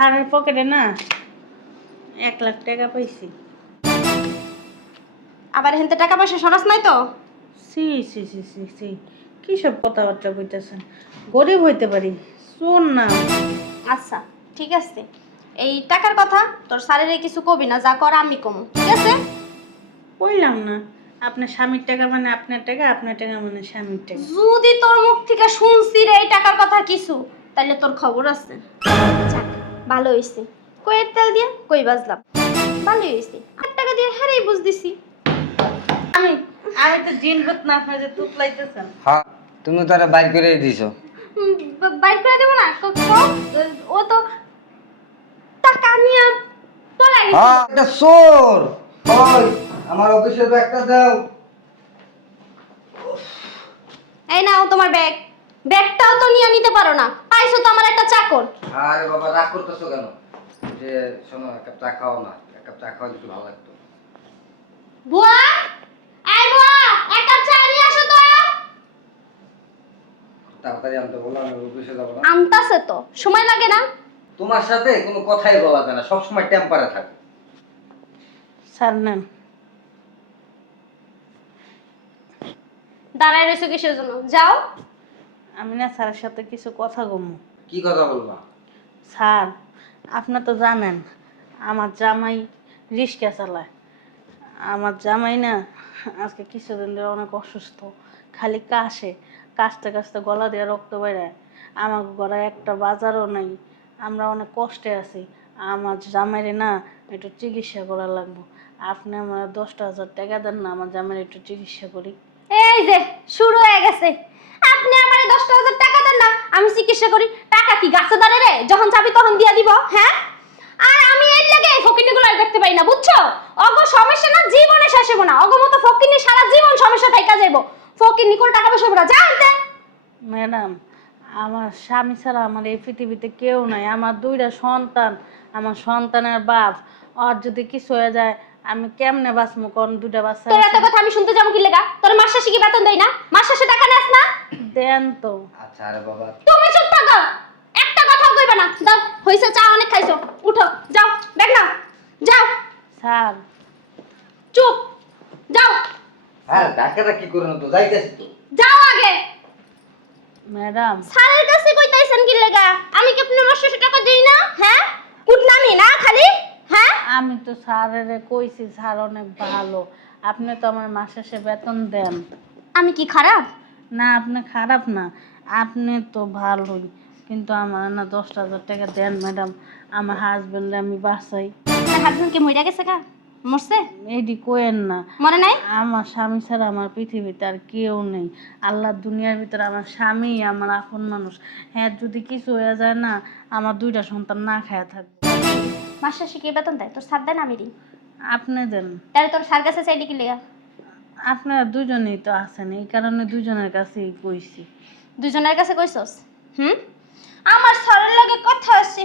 স্যারের পকেটে না 1 লাখ টাকা পাইছি। আবার হেনতে টাকা পয়সা সরাস নাই তো? সি সি সি সি সি কি সব কথাবার্তা কইতেছেন? গরিব হইতে পারি, শোন না। আচ্ছা ঠিক আছে, এই টাকার কথা তোর স্যারের কিছু কবি না, যা কর আমি কম, ঠিক আছে? কইলাম না, আপনার স্বামীর টাকা মানে আপনার টাকা, আপনার টাকা মানে স্বামীর টাকা। যদি তোর মুখ থেকে শুনছি রে এই টাকার কথা কিছু, তাহলে তোর খবর আছে। যাক ভালো হইছে, কইয়ের তেল দিয়ে কই বাজলাম, ভালোই হইছে। 8 টাকা দিয়ে হারেই বুঝ দিছি। আমি আমি তো জিনগত না আপনার যে তুতলাইতেছেন। হ্যাঁ, তুমি তো আরে বাইর করে দিছো। বাইক করে দেবো না, ও তো টাকা নিয়ে পলাই গেছে। হ্যাঁ, এটা চোর। ওই আমার অফিসের ব্যাগটা দাও। এই নাও তোমার ব্যাগ, ব্যাগটাও তো নিয়ে নিতে পারো না, পাইছো তো আমার একটা চাকর। আরে বাবা রাগ করতেছো কেন? যে শোনো, এক কাপ চা খাও না, এক কাপ চা খাওয়া একটু ভালো লাগতো। বুয়া, এই বুয়া, এক কাপ চা নিয়ে আসো তো। তাড়াতাড়ি আনতে বলো, আমি অফিসে যাবো না। আনতাছে তো, সময় লাগে না? তোমার সাথে কোনো কথাই বলা যায় না, সবসময় টেম্পারে থাকে। স্যার নেন। দাঁড়ায় রয়েছো কিসের জন্য? যাও। আমি না স্যারের সাথে কিছু কথা কমু। কি কথা বলবা? স্যার, আপনার তো জানেন আমার জামাই রিক্সা চালায়। আমার জামাই না আজকে কিছুদিন ধরে অনেক অসুস্থ, খালি কাশে, কাশতে কাশতে গলা দিয়ে রক্ত বেরোয়। আমার ঘরে একটা বাজারও নাই, আমরা অনেক কষ্টে আছি। আমার জামাইরে না একটু চিকিৎসা করা লাগবে। আপনি আমার 10,000 টাকা দেন না, আমার জামাইরে একটু চিকিৎসা করি। এই যে শুরু হয়ে গেছে, আপনি আমারে 10,000 টাকা দেন না, আমি চিকিৎসা করি। টাকা কি গাছে দাঁড়ে রে, যখন চাবি তখন দিয়া দিব? হ্যাঁ, আর আমি এর লাগে ফকিনিগুলো আর দেখতে পাই না, বুঝছো? অগ সমস্যা না জীবনে শেষ হবো না, অগ মতো ফকিনি সারা জীবন সমস্যা থাইকা যাইবো। ফকিনি কোন টাকা পয়সা বড় জানতে। ম্যাডাম, আমার স্বামী ছাড়া আমার এই পৃথিবীতে কেউ নাই। আমার 2টা সন্তান, আমার সন্তানের বাপ। আর যদি কিছু হয়ে যায় আমি কেমনে বাঁচবো? কোন 2টা বাচ্চা তোর এত আছে। কথা আমি শুনতে যাবো কি লেগা? তোর মাস শেষে কি বেতন দেই না? মাস শেষে টাকা নেস না? দেন তো। আচ্ছা আরে বাবা, তুমি চুপ থাকো, একটা কথাও কইবা না। দাও, হইছে, চা অনেক খাইছো, উঠো যাও, ব্যাগ নাও, যাও। স্যার, চুপ, যাও, হ্যাঁ ডাক্তাররা কি করে না তো, যাইতেছি তো। যাও আগে। ম্যাডাম, স্যারের কাছে কইতাইছেন কি লেগা? আমি কি আপনার মাস শেষে টাকা দেই না? হ্যাঁ, কুটনামি না খালি? হ্যাঁ, আমি তো স্যারের কইছি স্যার অনেক ভালো, আপনি তো আমার মাস শেষে বেতন দেন। আমি কি খারাপ? না, আপনি খারাপ না, আপনি তো ভালোই, কিন্তু আমার না 10,000 টাকা দেন ম্যাডাম। আমার হাজবেন্ডে আমি বাঁচাই। আপনার হাজবেন্ড কি মইরা গেছে গা? মরছে? এইটি কোয়েন না। মরে নাই? আমার স্বামী ছাড়া আমার পৃথিবীতে আর কেউ নেই। আল্লাহ দুনিয়ার ভিতরে আমার স্বামী আমার আপন মানুষ। হ্যাঁ, যদি কিছু হয়ে যায় না, আমার 2টা সন্তান না খায়া থাকবে। মাস শেষে কি বেতন দেয়? তোর স্যার দেয় না আমি দিই? আপনি দেন। তাহলে তোর স্যার কাছে চাইলি কি লেগা? আপনারা দুজনেই তো আছেন, এই কারণে দুজনের কাছেই কইছি। দুজনের কাছে কইছস? হুম, আমার স্যারের লগে কথা আছে।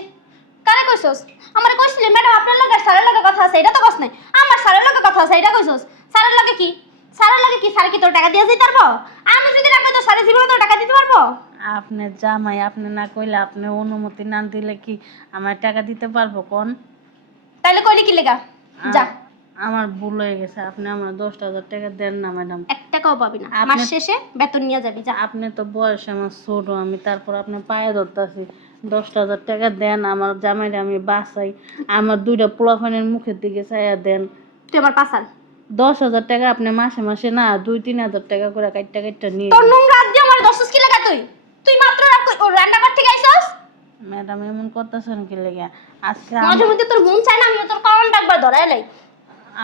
কারে কইছস? আমারে কইছিলি ম্যাডাম আপনার লগে আর স্যারের লগে কথা আছে, এটা তো কস নাই। আমার স্যারের লগে কথা আছে এটা কইছস। স্যারের লগে কি? স্যারের লগে কি? স্যার কি তোর টাকা দিয়ে দিতে পারবো? আমি যদি না কই তো স্যারের জীবনে তোর টাকা দিতে পারবো? আপনি জামাই, আপনি না কইলে, আপনি অনুমতি না দিলে কি আমার টাকা দিতে পারবো কোন? তাইলে কইলি কি লেগা? যা, আমার ভুল হয়ে গেছে, আপনি আমার 10,000 টাকা দেন না ম্যাডাম। 1 টাকাও পাবি না, আপনি- মাস শেষে বেতন নিয়ে যাবি, যা। আপনি তো বয়সে আমার ছোট, আমি তারপর আপনার পায়ে ধরতেছি। 10,000 টাকা দেন, আমার জামাইরে আমি বাঁচাই। আমার 2টা পোলাপানের মুখের দিকে চাইয়া দেন। তুই আমার পাছাল। 10,000 টাকা আপনি মাসে মাসে না 2-3 হাজার টাকা করে কাইটটা কাইটটা নিয়ে। তোর নোংরা হাত দিয়ে আমার দশস কি লেগা তুই? তুই মাত্র রান্নাঘর থেকে আইছস? ম্যাডাম এমন করতেছেন কি লেগে? আজকে মাঝে মধ্যে তোর মন চায় না আমি তোর কারণ একবার ধরাই লাই।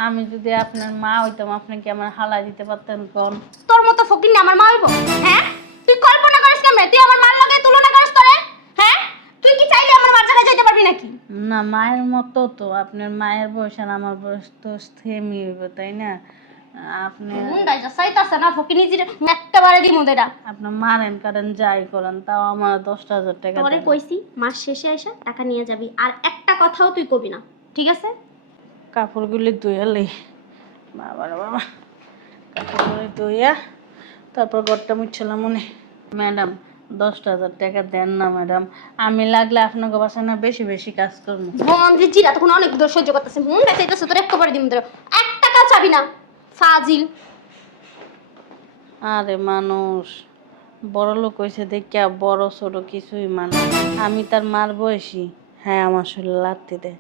আমি যদি আপনার মা হইতাম, আপনি কি আমার হালাই দিতে পারতেন কোন? তোর মতো ফকির না আমার মা হইব? হ্যাঁ, তুই কল্পনা করিস কেমনে? তুই আমার মার লগে তুলনা করিস তোরে? হ্যাঁ, তুই কি চাইলে আমার মার জায়গায় যাইতে পারবি নাকি? না, মায়ের মতো তো, আপনার মায়ের বয়স আর আমার বয়স তো সেমই হইব, তাই না? আপনি মুন্ডাই যা চাইতাছে না ফকির নিজে একটা বারে দি মুদেরা। আপনার মারেন কারেন যাই করেন, তাও আমার 10,000 টাকা তোরে দেন। কইছি মাস শেষে এসে টাকা নিয়ে যাবি, আর একটা কথাও তুই কবি না, ঠিক আছে? কাপড়গুলি ধুয়ালি, বাবা রে বাবা, কাপড়গুলি ধুইয়া তারপর ঘরটা মুছলাম মনে। ম্যাডাম, 10,000 টাকা দেন না ম্যাডাম, আমি লাগলে আপনাকে বাসায় না বেশি বেশি কাজ করবো। মন যে জিরা তখন অনেক দূর সহ্য করতেছে, মন চাইতেছে তোর একবারে দিম ধরে 1 টাকা চাবি না ফাজিল। আরে মানুষ বড় লোক হয়েছে দেখিয়া বড় ছোট কিছুই মানে, আমি তার মার বয়সী, হ্যাঁ আমার শরীরে লাগতে দেয়।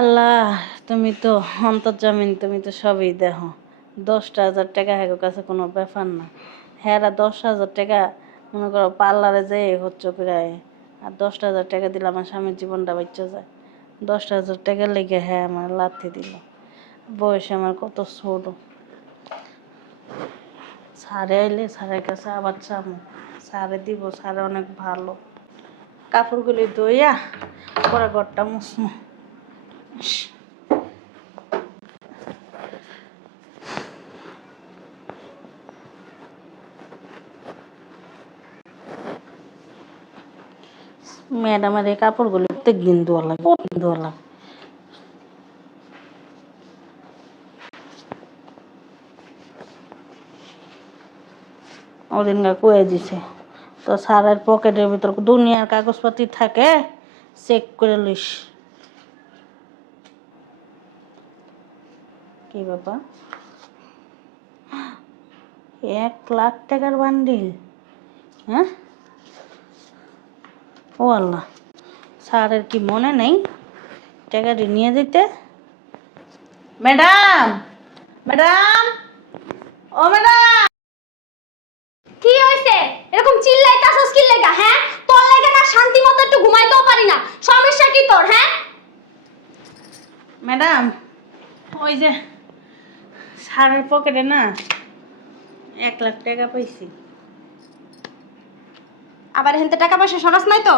আল্লাহ, তুমি তো অন্তর্জামিন, তুমি তো সবই দেখো। 10,000 টাকা হ্যাঁ কাছে কোনো ব্যাপার না। হ্যাঁ 10,000 টাকা মনে করো পার্লারে যেয়ে হচ্ছে প্রায়, আর 10,000 টাকা দিলে আমার স্বামীর জীবনটা বাঁচা যায়। 10,000 টাকা লেগে হ্যাঁ আমার লাথি দিল, বয়স আমার কত ছোট। সারে আইলে সারের কাছে আবার চামো, সারে দিব, সারে অনেক ভালো। কাপড়গুলি ধুইয়া পরে ঘরটা মুসমো। ম্যাডামের এই কাপড়গুলি প্রত্যেক দিন ধোয়া লাগে, প্রত্যেক ধোয়া লাগে। ওদিনকে কয়ে দিছে তো স্যারের পকেটের ভিতর দুনিয়ার কাগজপাতি থাকে, চেক করে লইস। কি ব্যাপার, 1,00,000 টাকার বান্ডিল? হ্যাঁ, ও আল্লাহ, স্যারের কি মনে নেই টাকাটি নিয়ে যেতে? ম্যাডাম, ম্যাডাম, ও ম্যাডাম। কি হইছে এরকম চিল্লাইতাছস কি লাগা? হ্যাঁ তোর লাগা না শান্তি মতো একটু ঘুমাইতেও পারি না, সমস্যা কি তোর? হ্যাঁ ম্যাডাম, ওই যে স্যারের পকেটে না 1,00,000 টাকা পাইছি। আবার হেনতে টাকা পয়সা সরাস নাই তো?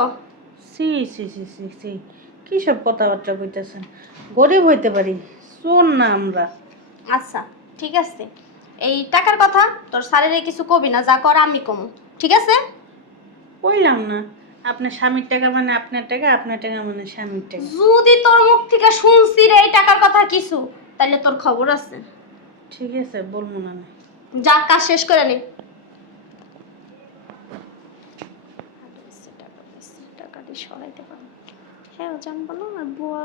সি সি সি সি সি, কী সব কথাবার্তা কইতেছেন? গরিব হইতে পারি, শোন না আমরা। আচ্ছা ঠিক আছে, এই টাকার কথা তোর স্যারেরে কিছু কবি না, যা কর আমি কম, ঠিক আছে? কইলাম না, আপনার স্বামীর টাকা মানে আপনার টাকা, আপনার টাকা মানে স্বামীর টাকা। যদি তোর মুখ থেকে শুনছি রে এই টাকার কথা কিছু, তাহলে তোর খবর আছে। ঠিক আছে, বলবো না না। যা কাজ শেষ করে নে। টাকাটি সরাইতে পারবো, হ্যাঁ জানবো না, আর বুয়া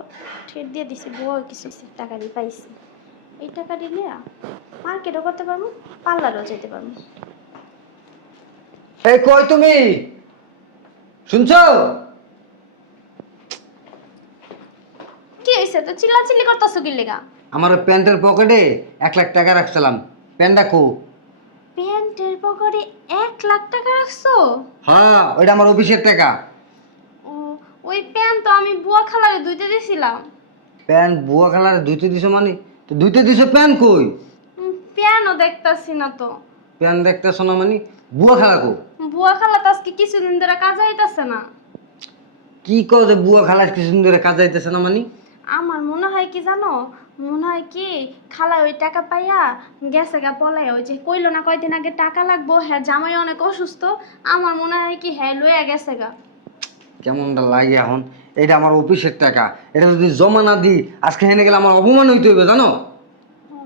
ঠেট দিয়ে দিছে, বুয়া কিছু টাকাটি পাইছি। এই টাকা দিলে মার্কেটও করতে পারবো, পার্লারও যেতে পারবো। এই কই তুমি, শুনছো? কি হয়েছে তো চিল্লাচিল্লি করতেছো কি লেগা? আমার প্যান্টের পকেটে 1,00,000 টাকা রাখছিলাম, প্যান্টটা কো? প্যান্টের পকেটে 1,00,000 টাকা রাখছো? হ্যাঁ, ওইটা আমার অফিসের টাকা। ও, ওই প্যান্ট তো আমি বুয়া খালারে ধুইতে দিছিলাম। প্যান্ট বুয়া খেলার ধুইতে দিছো মানে? তো ধুইতে দিছো প্যান্ট কই? প্যান্টও দেখতাছি না তো। প্যান্ট দেখতেছো না মানে? বুয়া খেলা কো? বুয়া খালা তো আজকে কিছুদিন ধরে কাজ আইতাছে না। কি কও যে বুয়া খেলা কিছুদিন ধরে কাজ আইতেছে না মানে? আমার মনে হয় কি জানো, মনে হয় কি খালা ওই টাকা পাইয়া গেছে গা পলায়, ওই যে কইলো না কয়দিন আগে টাকা লাগবো, হ্যাঁ জামাই অনেক অসুস্থ, আমার মনে হয় কি হ্যাঁ লইয়া গেছে গা। কেমনটা লাগে এখন? এটা আমার অফিসের টাকা, এটা যদি জমা না দিই আজকে হেনে গেলে আমার অপমান হইতে হইবে জানো? ও,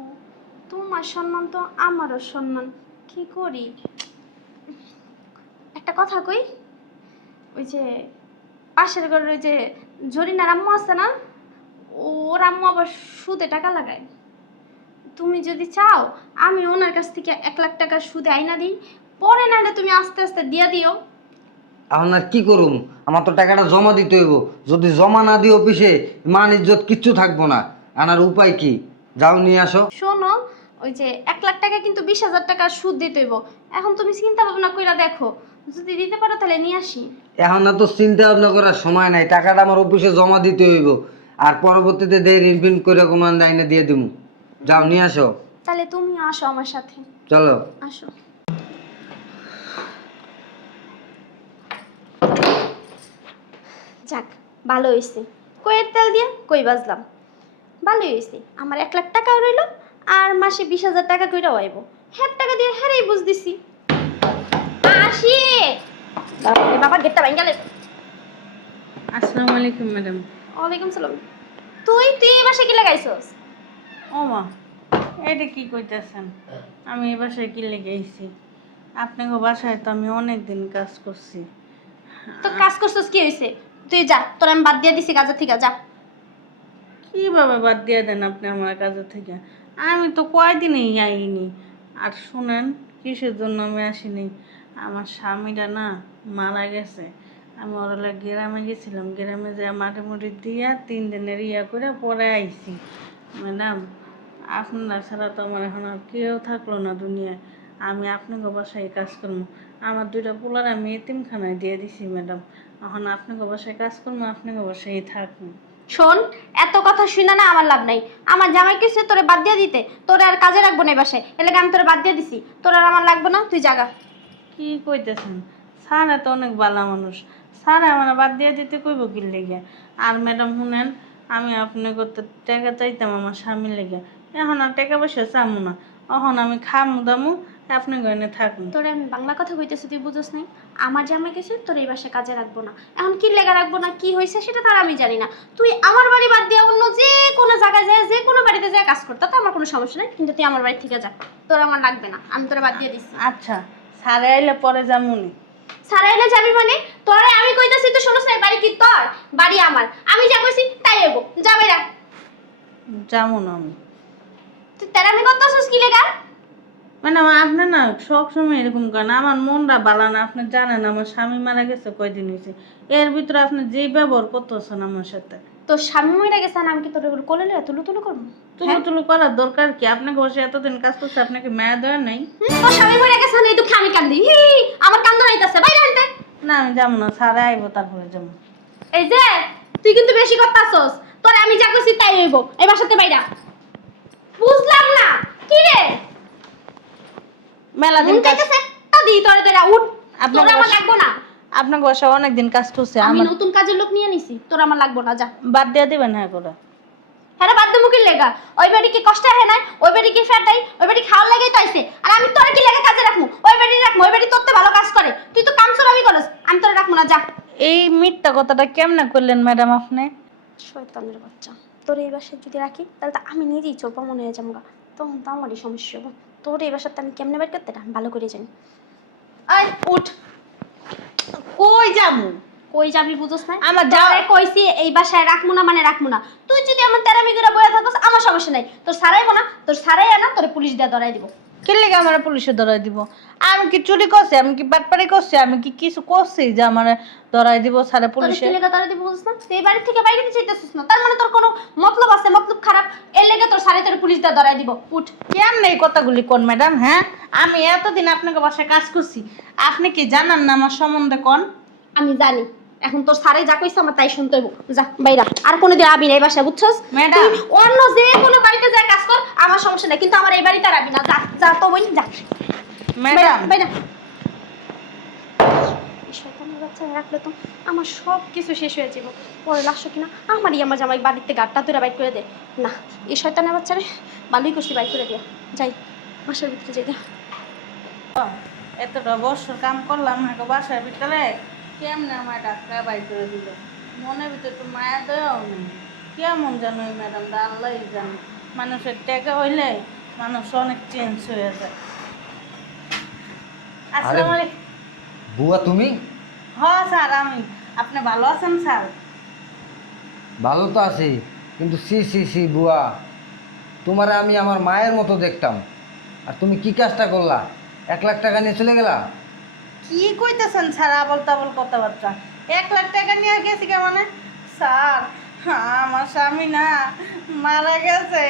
তোমার সম্মান তো আমারও সম্মান, কি করি? একটা কথা কই, ওই যে পাশের ঘরের ওই যে জরিনার আম্মু আছে না, ওর আম্মু আবার সুদে টাকা লাগায়। তুমি যদি চাও আমি ওনার কাছ থেকে 1,00,000 টাকা সুদে আইনা দিই, পরে না তুমি আস্তে আস্তে দিয়া দিও। এখন আর কি করুম? আমার তো টাকাটা জমা দিতে হইব, যদি জমা না দিই অফিসে মান ইজ্জত কিচ্ছু থাকবো না। আনার উপায় কি? যাও নিয়ে আসো। শোনো, ওই যে 1,00,000 টাকা কিন্তু 20,000 টাকা সুদ দিতে হইব। এখন তুমি চিন্তা ভাবনা কইরা দেখো, যদি দিতে পারো তাহলে নিয়ে আসি। এখন না তো চিন্তা ভাবনা করার সময় নাই, টাকাটা আমার অফিসে জমা দিতে হইব, আর পরবর্তীতে দিয়ে ঋণ করে কমান আইনে দিয়ে দিব। যাও নিয়ে আসো। তাহলে তুমি আসো আমার সাথে, চলো। আসো। যাক, ভালো হয়েছে, কইয়ের তেল দিয়ে কই বাজলাম। ভালোই হয়েছে, আমার 1,00,000 টাকা রইলো, আর মাসে 20,000 টাকা কইরাও আইব। হ্যাঁ টাকা দিয়ে হ্যারেই বুঝ দিছি। আসি বাবা, গেটটা ভাঙ গেলে। আসসালামু আলাইকুম ম্যাডাম। ওয়ালাইকুম সালাম। তুই এই বাসায় কি লাগাইছস? ও মা, এটা কি কইতেছেন? আমি এই বাসায় কি লেগে আইছি? আপনাকে বাসায় তো আমি অনেক দিন কাজ করছি। তো কাজ করছিস কি হয়েছে? তুই যা, তোর আমি বাদ দিয়ে দিছি কাজের থেকে, যা। কিভাবে বাদ দিয়ে দেন আপনি আমার কাজের থেকে? আমি তো কয়দিনই আইনি। আর শুনেন, কিসের জন্য আমি আসিনি, আমার স্বামীটা না মারা গেছে। আমি ওরা গ্রামে গেছিলাম, গ্রামে যে মাটি মুটি দিয়া 3 দিনের ইয়া করে পরে আইছি। ম্যাডাম, আপনার ছাড়া তো আমার এখন আর কেউ থাকলো না দুনিয়ায়। আমি আপনাকে বাসায় কাজ করবো। আমার 2টা পোলার আমি এতিমখানায় দিয়ে দিছি ম্যাডাম। এখন আপনাকে বাসায় কাজ করবো, আপনাকে বাসায় থাকবো। শোন, এত কথা শুনে না আমার লাভ নাই। আমার জামাই কিছু তোরে বাদ দিয়ে দিতে, তোরে আর কাজে রাখবো না এই বাসায়, এলাকা আমি তোরে বাদ দিয়ে দিছি। তোর আর আমার লাগবে না, তুই জাগা। কি কইতেছেন? স্যার তো অনেক ভালো মানুষ, স্যার আমার বাদ দিয়ে দিতে কইব কি লেগে? আর ম্যাডাম শুনেন, আমি আপনার করতে টাকা চাইতাম আমার স্বামীর লেগে। এখন আর টাকা পয়সা চামু না, এখন আমি খামু দামু, আপনি গয়নে থাকুন। তোরে আমি বাংলা কথা কইতেছি, তুই বুঝছ নাই? আমার জামাই কিছু তোর এই বাসায় কাজে রাখবো না। এখন কি লেগা রাখবো না, কি হয়েছে সেটা তার আমি জানি না। তুই আমার বাড়ি বাদ দিয়ে অন্য যে কোনো জায়গায় যায়, যে কোনো বাড়িতে যায় কাজ করতে, তো আমার কোনো সমস্যা নেই, কিন্তু তুই আমার বাড়ি থেকে যা। তোর আমার লাগবে না, আমি তোরে বাদ দিয়ে দিছি। আচ্ছা, স্যার আইলে পরে যামুনি। সারাইলে যাবি মানে? তোরে আমি কইতাছি, তুই শুনছ না? বাড়ি কি তোর? বাড়ি আমার। আমি যা কইছি তাই হইব, যা বাইরা। যামু না আমি। তুই তেরামি করতেছিস কি লেগা? ম্যাডাম, আপনি না সবসময় এরকম করেন, আমার মনটা ভালো না। আপনি জানেন আমার স্বামী মারা গেছে কয়দিন হয়েছে, এর ভিতরে আপনি যে ব্যবহার করতেছেন আমার সাথে। তোর স্বামী মরে গেছে না, আমি কি তোর এগুলো কোলে লইয়া তুলু তুলু করবো? তুলু তুলু করার দরকার কি? আপনাকে বসে এতদিন কাজ করছে, আপনাকে মায়া দেওয়া নাই? তোর স্বামী মরে গেছে না, এই তো আমি কান্দি। হি, আমার কান্দো নাইতাছে, বাইরে আনতে। না, আমি যাবো না, স্যারে আইবো তারপরে যাবো। এই যে, তুই কিন্তু বেশি করতাছস। তোর আমি যা কইছি তাই হইব, এই বাসাতে বাইরা। বুঝলাম না কি রে? মেলা দিন মন কাজ, চাইতেছে তা দি, তোরে তোরা উঠ। আপনার তোর আমার বাসা- লাগবো না। আপনাকে বসে অনেক দিন কাজ করছে, আমি আমার নতুন কাজের লোক নিয়ে নিছি, তোর আমার লাগবো না, যা। বাদ দিয়ে দিবেন হ্যাঁ করে। হ্যাঁ, বাধ্য মুখির লেগা। ওই বাড়ি কি কষ্ট হয় না? ওই বাড়ি কি ফ্যাট দেয়? ওই বাড়ি খাওয়ার লাগেই তো আইছে। আর আমি তোর কি লেগে কাজে রাখবো? ওই বাড়ি রাখবো, ওই বাড়ি তোর তো ভালো কাজ করে। তুই তো কাম চুরামি করস, আমি তোর রাখবো না, যা। এই মিথ্যা কথাটা কেমনে করলেন ম্যাডাম আপনি? শয়তানের বাচ্চা, তোর এই বাসায় যদি রাখি তাহলে তো আমি নিজেই চোর মনে হয়ে যাবো, তখন তো আমারই সমস্যা হবে। তোর এই বাসাতে আমি কেমনে বের করতে আমি ভালো করে জানি। আয় উঠ। কই যাবো? কই যাবি বুঝছ না? আমার যারে কইছি এই বাসায় রাখবো না মানে রাখবো না। তুই যদি আমার তেরামি করে বয়ে থাকস আমার সমস্যা নাই, তোর সারাইবো না, তোর সারাই না, তোর পুলিশ দিয়ে ধরাই দিব। কি লেগে আমার পুলিশে ধরাই দিব? আমি কি চুরি করছি? আমি কি বাটপারি করছি? আমি কি কিছু করছি যে আমার ধরাই দিব স্যারে তোর পুলিশে? কি লেগে ধরাই দিব বুঝছ না? তুই এই বাড়ি থেকে বাইরে দিতে চাইতেছিস না, তার মানে তোর কোনো মতলব আছে, মতলব খারাপ। এর লেগে তোর সারাই তোর পুলিশ দিয়ে ধরাই দিব। উঠ। কেমনে এই কথাগুলি কোন ম্যাডাম? হ্যাঁ, আমি এতদিন আপনাকে বাসায় কাজ করছি, আপনি কি জানান না আমার সম্বন্ধে কোন? আমি জানি, এখন তোর সারাই যা কইছে আমার তাই শুনতে হইব। যা বাইরা, আর কোনোদিন আবি না এই বাসায়, বুঝছস? ম্যাডাম। তুই অন্য যে কোনো বাড়িতে যা কাজ কর, আমার সমস্যা নাই, কিন্তু আমার এই বাড়িতে আর আবি না। যা যা তো বই, যা ম্যাডাম, বাইরা। এই শয়তানের বাচ্চা রাখলে তো আমার সব কিছু শেষ হয়ে যাবে। পরে লাস্ট কিনা আমারই আমার জামাই বাড়িতে গাড়টা তুই বাইক করে দে। না, এই শয়তানের বাচ্চারে ভালোই করছি বাইক করে দিয়া। যাই বাসার ভিতরে যাই। এতটা বছর কাম করলাম না বাসার ভিতরে, কেমনে আমার ডাক্তার বাই করে দিল? মনের ভিতরে একটু মায়া দেওয়াও নেই। কেমন জানো এই ম্যাডামটা, আল্লাহ জানে। মানুষের টাকা হইলে মানুষ অনেক চেঞ্জ হয়ে যায়। আসসালামু আলাইকুম। বুয়া তুমি? হ্যাঁ স্যার, আমি। আপনি ভালো আছেন স্যার? ভালো তো আছি, কিন্তু সি সি সি বুয়া, তোমারে আমি আমার মায়ের মতো দেখতাম, আর তুমি কি কাজটা করলা? 1 লাখ টাকা নিয়ে চলে গেলা? কি কইতেছেন স্যার আবল তাবল কথাবার্তা? 1 লাখ টাকা নিয়ে গেছি কে মানে? স্যার, আমার স্বামী না মারা গেছে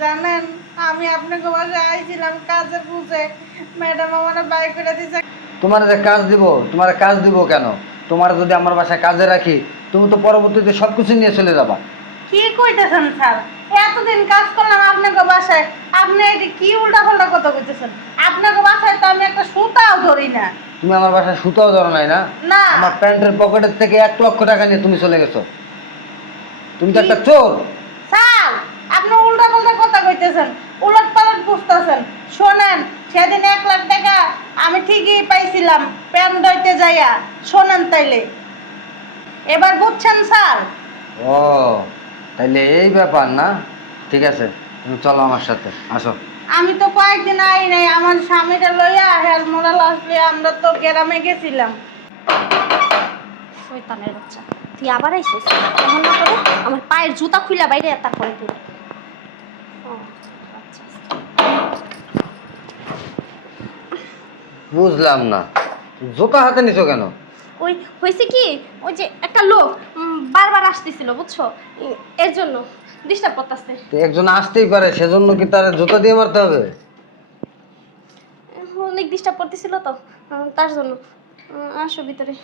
জানেন। আমি আপনাকে বাসায় আইছিলাম কাজে বুঝে, ম্যাডাম আমার বাই করে দিছে। তোমার যে কাজ দিব, তোমার কাজ দিব কেন? তোমার যদি আমার বাসায় কাজে রাখি, তুমি তো পরবর্তীতে সব কিছু নিয়ে চলে যাবা। কি কইতেছেন স্যার? এতদিন কাজ করলাম আপনাকে বাসায়, আপনি এটি কি উল্টা পাল্টা কথা কইতেছেন? আপনাকে বাসায় তো আমি একটা সুতাও ধরি না। তুমি আমার বাসায় সুতাও ধরো নাই না? না। আমার প্যান্টের পকেটের থেকে 1 লক্ষ টাকা নিয়ে তুমি চলে গেছো। তুমি তো একটা চোর। স্যার, আপনি উল্টা পাল্টা কথা কইতেছেন, উলট পালট বুঝতেছেন। শোনেন, সেদিন 1 লাখ টাকা আমি ঠিকই পাইছিলাম প্যান দইতে যাইয়া। শোনেন তাইলে, এবার বুঝছেন স্যার? ও, তাইলে এই ব্যাপার না? ঠিক আছে, তুমি চলো আমার সাথে, আসো। আমি তো কয়েকদিন আই নাই, আমার স্বামীটা লইয়া হেয়ার মোরাল আসলে আমরা তো গ্রামে গেছিলাম। শয়তানের বাচ্চা, তুই আবার আইছিস? এখন না করে আমার পায়ের জুতা খুইলা বাইরে তারপরে তুই। ও আচ্ছা বুঝলাম না, জোতা হাতে নিছো কেন? ওই হয়েছে কি, ওই যে একটা লোক বারবার আসতেছিল বুঝছো, এর জন্য ডিস্টার্ব করতেছে। তো একজন আসতেই পারে, সেজন্য কি তার জুতা দিয়ে মারতে হবে? অনেক ডিস্টার্ব করতেছিল তো, তার জন্য। আসো ভিতরে।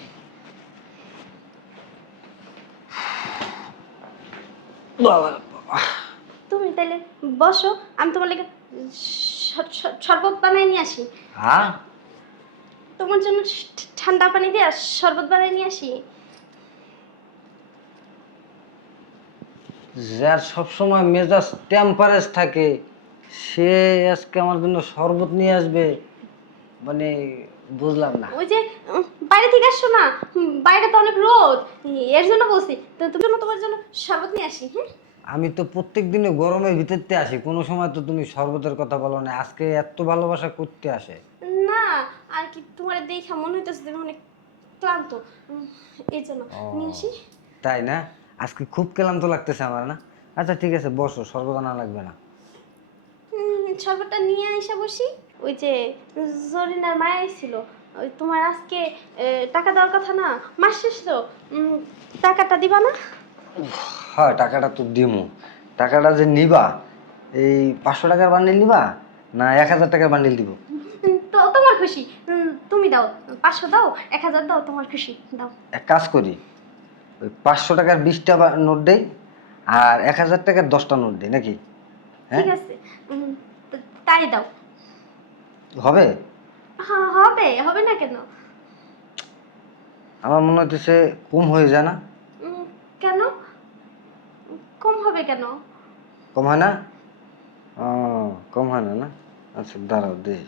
তুমি তাইলে বসো, আমি তোমার লেগে শরবত বানাই নিয়ে আসি। হ্যাঁ, তোমার জন্য ঠান্ডা পানি দিয়ে শরবত বানাই নিয়ে আসি। যার সবসময় মেজাজ টেম্পারেজ থাকে সে আজকে আমার জন্য শরবত নিয়ে আসবে, মানে বুঝলাম না। ওই যে বাইরে থেকে আসছো না, বাইরে তো অনেক রোদ, এর জন্য বলছি। তো তোমার জন্য শরবত নিয়ে আসি। হ্যাঁ, আমি তো প্রত্যেক দিনে গরমের ভিতরতে আসি, কোনো সময় তো তুমি শরবতের কথা বলো না, আজকে এত ভালোবাসা করতে আসে। না আর কি, তোমার দেখা মনে হইতেছে তুমি অনেক ক্লান্ত, এই জন্য নিয়ে আসি। তাই না? আজকে খুব ক্লান্ত লাগতেছে আমার না। আচ্ছা ঠিক আছে, বসো, শরবত আনা লাগবে না। শরবতটা নিয়ে আইসা বসি। ওই যে জরিনার মায়া আইছিল, ওই তোমার আজকে টাকা দেওয়ার কথা না, মাস শেষ তো, টাকাটা দিবা না? হ্যাঁ, টাকাটা তো দিমু। টাকাটা যে নিবা, এই 500 টাকার বান্ডিল নিবা না 1000 টাকার বান্ডিল দিব? তো তোমার খুশি, তুমি দাও, 500 দাও, 1000 দাও, তোমার খুশি দাও। এক কাজ করি, ওই 500 টাকার 20টা নোট দেই, আর 1000 টাকার 10টা নোট দেই নাকি? হ্যাঁ, ঠিক আছে, তাই দাও। হবে? হ্যাঁ হবে, হবে না কেন? আমার মনে হচ্ছে কম হয়ে যায় না? কেন কম হবে কেন? কম হয় না? ও, কম হয় না না? আচ্ছা দাঁড়াও দেই।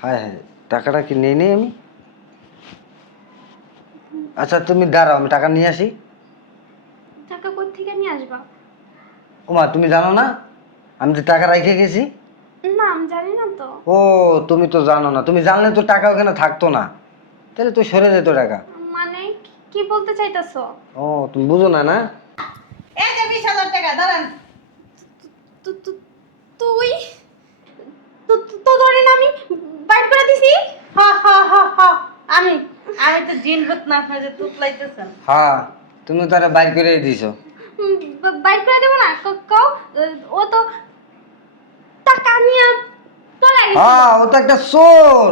হ্যাঁ হ্যাঁ, টাকাটা কি নেই নেই আমি? আচ্ছা তুমি দাঁড়াও, আমি টাকা নিয়ে আসি। টাকা কোথা থেকে নিয়ে আসবা? ওমা, তুমি জানো না আমি যে টাকা রেখে গেছি? না আমি জানি না তো। ও, তুমি তো জানো না, তুমি জানলে তো টাকা ওখানে থাকতো না, তাহলে তো সরে যেত টাকা। মানে কি বলতে চাইতেছো? ও, তুমি বুঝো না না? এই যে 20,000 টাকা দাঁড়ান। তুই তো ধরেন আমি বাইট করে দিছি। হা হা হা হা, আমি আমি তো জিনবত না, আপনি যে তুতলাইতেছেন। হ্যাঁ, তুমি তারা বাইর করে দিছো। বাইট করে দেবো না, কও। ও তো টাকা নিয়ে পলাই গেছে। হ্যাঁ, ও তো একটা চোর,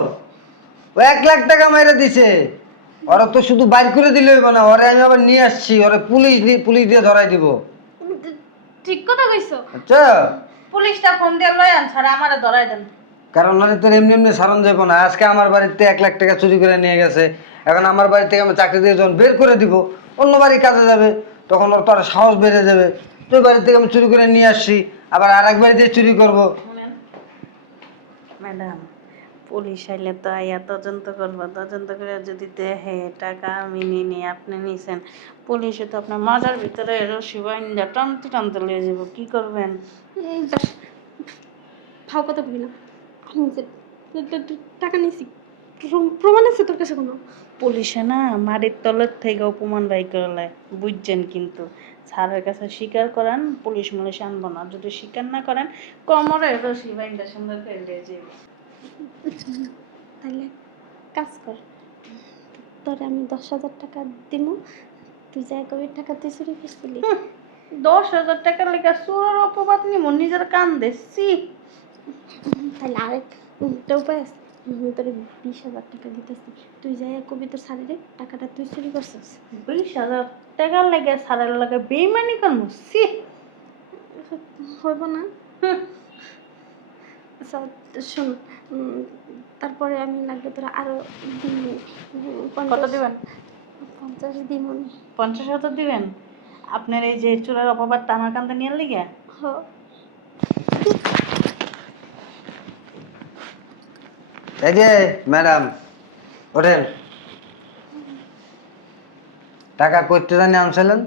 ও 1 লাখ টাকা মেরে দিছে। ওরা তো শুধু বাইর করে দিলে হইব না, ওরে আমি আবার নিয়ে আসছি, ওরে পুলিশ দিয়ে ধরাই দিব। ঠিক কথা কইছো। আচ্ছা, পুলিশটা ফোন দিয়ে লয় আন, ছাড়া আমারে ধরাই দেন। কারণ ওরে তোর এমনি এমনি সারণ যাবো না। আজকে আমার বাড়িতে 1 লাখ টাকা চুরি করে নিয়ে গেছে, এখন আমার বাড়ি থেকে আমি চাকরি দিয়ে যখন বের করে দিব, অন্য বাড়ি কাজে যাবে, তখন ওর তো আর সাহস বেড়ে যাবে। তুই বাড়ি থেকে আমি চুরি করে নিয়ে আসছি, আবার আর এক বাড়ি দিয়ে চুরি করবো। শুনেন ম্যাডাম, পুলিশ আইলে তো আইয়া তদন্ত করবো, তদন্ত করে যদি দেখে টাকা আমি নিই আপনি নিছেন, পুলিশে তো আপনার মাজার ভিতরে রশি বাইন্দা টানতে টানতে লিয়ে যাবো, কি করবেন? ফাও কথা কবি না, আমি যে টাকা নিছি, প্রমাণ আছে তোর কাছে কোনো? পুলিশে না মাটির তলের থেকে অপমান বাই করলে বুঝছেন, কিন্তু স্যারের কাছে স্বীকার করেন, পুলিশ মুলিশ আনবো না, যদি স্বীকার না করেন কোমরে রশি বাইন্দা সুন্দর করে লিয়ে যাবো। তাহলে কাজ কর, তোরে আমি 10,000 টাকা দিব, তুই যাই কবি টাকা তুই চুরি করছিলি। 10,000 টাকার লেগে চোর অপবাদ নিব, নিজের কান দেখছি। তাহলে আরেকটা উপায় আছে, আমি তোরে 20,000 টাকা দিতেছি, তুই যাই কবি তোর স্যারেরে টাকাটা তুই চুরি করছিস। 20,000 টাকার লেগে স্যারের লাগে বেইমানি করবো? সি, হইব না? আচ্ছা শোন, তারপরে আমি লাগবে তোরা আরো কত দিবেন? 50 দিব। 50,000 দিবেন? আপনার এই যে চোরের অপবাদটা আমার কান্দে নিয়ে লিগে? এই যে ম্যাডাম, ওঠেন। টাকা করতে জানি আনছিলেন?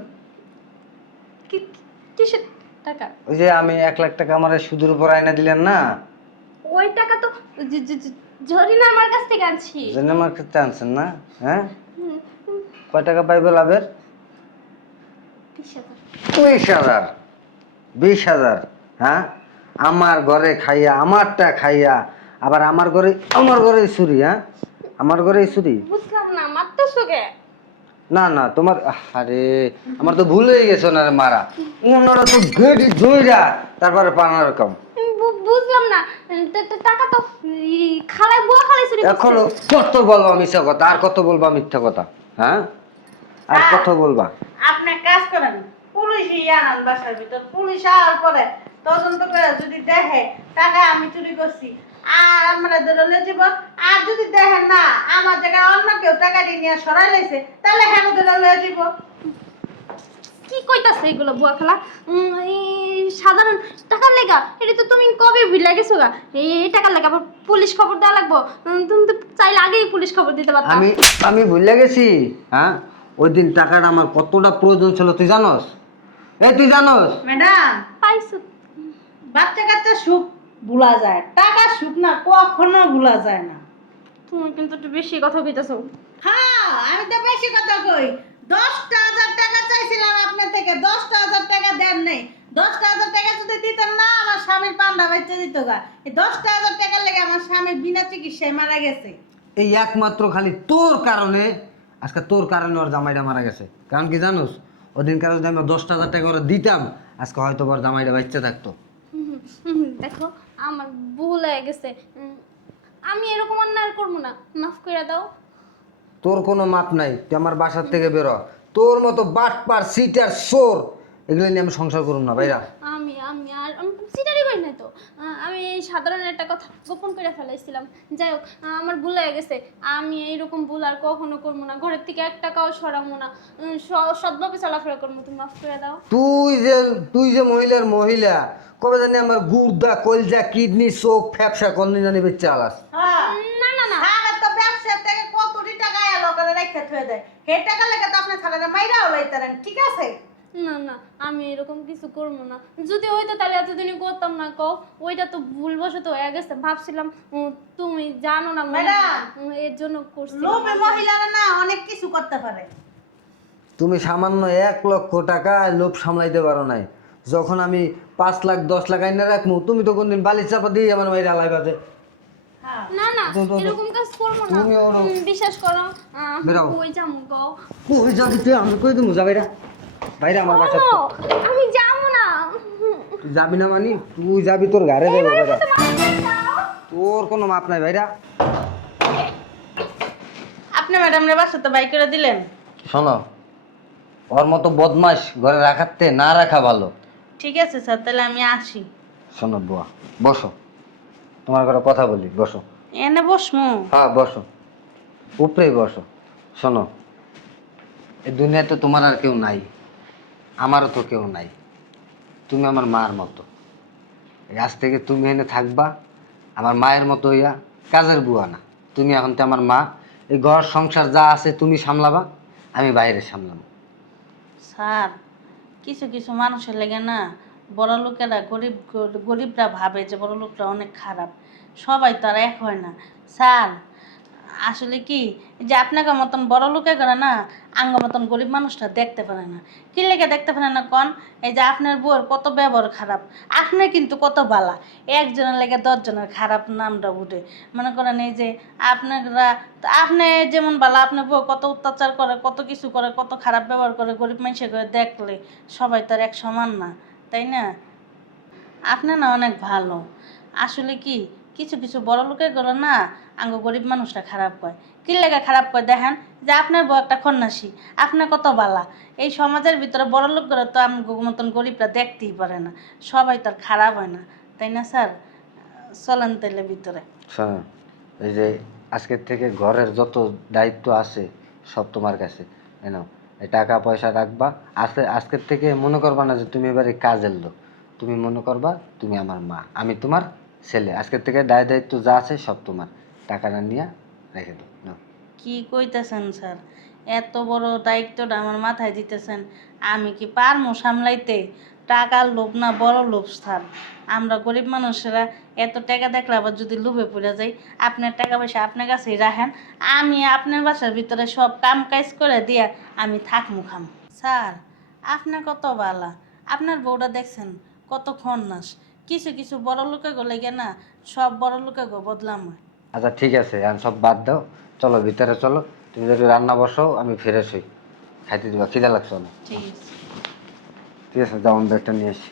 কিসের টাকা? ওই ওই যে আমি 1 লাখ টাকা আমার সুদের উপর আইনা দিলেন না, ওই টাকা তো জরিনা আমার কাছ থেকে আনছি। জন্য আমার কাছে আনছেন না? হ্যাঁ, হুম, কয় টাকা পাইবে লাভের? 20,000। 20,000। 20,000? হ্যাঁ, আমার ঘরে খাইয়া, আমারটা খাইয়া, আবার আমার ঘরে চুরি। হ্যাঁ, আমার ঘরেই চুরি। বুঝলাম না, মারতেছো কে? না না, তোমার আরে আমার তো ভুল হয়ে গেছে ওনার মারা। ওনারা তো গেড়ি জইরা তারপরে পানার রকম। বুঝলাম না, টাকা তো খালায় বুয়া খালায় চুরি করছে। এখনো কত বলবা মিথ্যা কথা, আর কত বলবা মিথ্যা কথা? হ্যাঁ, আর কত বলবা? আপনি এক কাজ করেন, পুলিশই আনান বাসার ভিতর। পুলিশ আসার পরে তদন্ত করে যদি দেখে টাকা আমি চুরি করছি আর আমরা ধরে লয়ে যাব, আর যদি দেখেন না আমার জায়গায় অন্য কেউ টাকা নিয়ে সরাই লাইছে, তাহলে হ্যাঁ ধরে লয়ে যাব। কি কইতাছে এগুলো বুয়া খালা? এই সাধারণ টাকার লেগা এটা তো তুমি কবে ভুলে গেছো গা। এই টাকার লেগা আবার পুলিশ খবর দেওয়া লাগবো? তুমি তো চাইলে আগেই পুলিশ খবর দিতে পারতা। আমি ভুলে গেছি। হ্যাঁ, ওই দিন টাকাটা আমার কতটা প্রয়োজন ছিল তুই জানোস? তুই জানোস? ম্যাডাম, পাইছো? বাচ্চা কাচ্চা সুখ ভুলা যায়, টাকা সুখ না কখনো ভুলা যায় না। তুমি কিন্তু একটু বেশি কথা কইতাছো। হ্যাঁ, আমি তো বেশি কথা কই। 10,000 টাকা চাইছিলাম আপনার থেকে, 10,000 টাকা দেন নাই। 10,000 টাকা যদি দিতেন না, আমার স্বামীর পান্ডা বেচে দিত গা। এই 10,000 টাকার লেগে আমার স্বামী বিনা চিকিৎসায় মারা গেছে। এই একমাত্র খালি তোর কারণে, আজকে তোর কারণে ওর জামাইটা মারা গেছে। কারণ কি জানোস? ওদিন কারণ যদি আমি 10,000 টাকা করে দিতাম, আজকে হয়তো ওর জামাইটা বাঁচতে থাকতো। দেখো আমার ভুল হয়ে গেছে। আমি এরকম অন্যায় আর করবো না, মাফ করে দাও। তোর কোনো মাপ নাই, তুই আমার বাসার থেকে বেরো। তোর মতো বাটপার সিটার সোর এগুলো নিয়ে আমি সংসার করুম না ভাইরা। আমি সিটারি করি না তো। আমি এই সাধারণ একটা কথা গোপন করে ফেলাইছিলাম। যাই হোক, আমার ভুল হয়ে গেছে। আমি এইরকম ভুল আর কখনো করবো না। ঘরের থেকে 1 টাকাও সরাবো না। সৎভাবে চলাফেরা করবো। তুমি মাফ করে দাও। তুই যে মহিলা কবে জানি আমার গুর্দা কলজা কিডনি চোখ ফ্যাপসা কলনি জানি বেচে আলাস। হ্যাঁ, না না না, সারা তো ব্যবসার থেকে কতটি টাকা এলো করে রেখে থুয়ে দেয়। হে টাকা লেগে তো আপনি সারাটা মাইরাও লইতারেন, ঠিক আছে? না না, আমি এরকম কিছু করবো না। যদি হইতো তাহলে এতদিনই করতাম না। কও, ওইটা তো ভুলবশত হয়ে গেছে। ভাবছিলাম তুমি জানো না মনে হয়, ম্যাডাম, এর জন্য করছি। লোভে মহিলারা না অনেক কিছু করতে পারে। তুমি সামান্য 1 লক্ষ টাকা লোভ সামলাইতে পারো নাই। যখন আমি 5 লাখ 10 লাখ আইনা রাখবো, তুমি তো কোনদিন বালি চাপা দিয়ে আমার মাইরে আলাই বাজে। হ্যাঁ, না না, তো, তো, তো। এরকম কাজ করবো না। তুমি ওরো। বিশ্বাস করো। বেরাও। ওই যাবো গো। কই যাবি তুই? আমি কই দিমু যা বাইরা। বাইরে আমার বাসা। ও, আমি যাবো না। তুই যাবি না মানি? তুই যাবি তোর ঘরে যাবো বাইরা। মাফ করে দাও। তোর কোনো মাপ নাই বাইরা। আপনি ম্যাডামরে বাসাতে বাই করে দিলেন। শোনো, ওর মতো বদমাস ঘরে রাখাতে না রাখা ভালো। ঠিক আছে স্যার, তাহলে আমি আসি। শোনো বুয়া, বসো, তোমার ঘরে কথা বলি, বসো। এনে বসমু? হ্যাঁ বসো, উপরেই বসো। শোনো, এই দুনিয়াতে তোমার আর কেউ নাই, আমারও তো কেউ নাই। তুমি আমার মার মতো। এই আজ থেকে তুমি এনে থাকবা আমার মায়ের মতো হইয়া, কাজের বুয়া না। তুমি এখন তো আমার মা। এই ঘর সংসার যা আছে তুমি সামলাবা, আমি বাইরে সামলাবো। স্যার, কিছু কিছু মানুষের লেগে না বড় লোকেরা গরিবরা ভাবে যে বড় লোকরা অনেক খারাপ। সবাই তো আর এক হয় না স্যার। আসলে কি যে আপনাকে মতন বড় লোকে করে না আঙ্গ মতন গরিব মানুষটা দেখতে পারে না। কি লেগে দেখতে পারে না কন? এই যে আপনার বউয়ের কত ব্যবহার খারাপ, আপনার কিন্তু কত বালা। একজনের লেগে 10 জনের খারাপ নামটা উঠে। মনে করেন এই যে আপনি যেমন বালা, আপনার বউ কত অত্যাচার করে, কত কিছু করে, কত খারাপ ব্যবহার করে, গরিব মানুষের করে দেখলে সবাই তো আর এক সমান না, তাই না? আপনি না অনেক ভালো। আসলে কি কিছু কিছু বড় লোকের গেলো না আঙ্গ গরিব মানুষটা খারাপ হয়। কি লেগে খারাপ করে দেখেন যে আপনার বউ একটা কন্যাসী, আপনার কত বালা। এই সমাজের ভিতরে বড় লোক করে তো আমি মতন গরিবরা দেখতেই পারে না। সবাই তো আর খারাপ হয় না, তাই না স্যার? চলেন তাইলে ভিতরে। শোনো, এই যে আজকের থেকে ঘরের যত দায়িত্ব আছে সব তোমার কাছে। নাও, এই টাকা পয়সা রাখবা। আজকের থেকে মনে করবা না যে তুমি এবারে কাজের লোক। তুমি মনে করবা তুমি আমার মা, আমি তোমার ছেলে। আজকের থেকে দায়িত্ব যা আছে সব তোমার। টাকাটা নিয়ে রেখে দাও, নাও। কি কইতেছেন স্যার? এত বড় দায়িত্বটা আমার মাথায় দিতেছেন, আমি কি পারমু সামলাইতে? টাকার লোভ না বড় লোভ স্থান। আমরা গরিব মানুষেরা এত টাকা দেখলে আবার যদি লোভে পড়ে যাই, আপনার টাকা পয়সা আপনার কাছেই রাখেন, আমি আপনার বাসার ভিতরে সব কাম কাজ করে দিয়া আমি থাকমু খাম। স্যার, আপনার কত বালা, আপনার বউটা দেখছেন কত খন্নাস। কিছু কিছু বড় লোকে গলে না সব বড় লোকে গো বদলাম হয়। আচ্ছা ঠিক আছে, এখন সব বাদ দাও, চলো ভিতরে চলো। তুমি যদি রান্না বসো আমি ফ্রেশ হই, খাইতে দিবা, খিদা লাগছে না। ঠিক আছে। ঠিক আছে, যাও আমি ব্যাগটা নিয়ে আসি।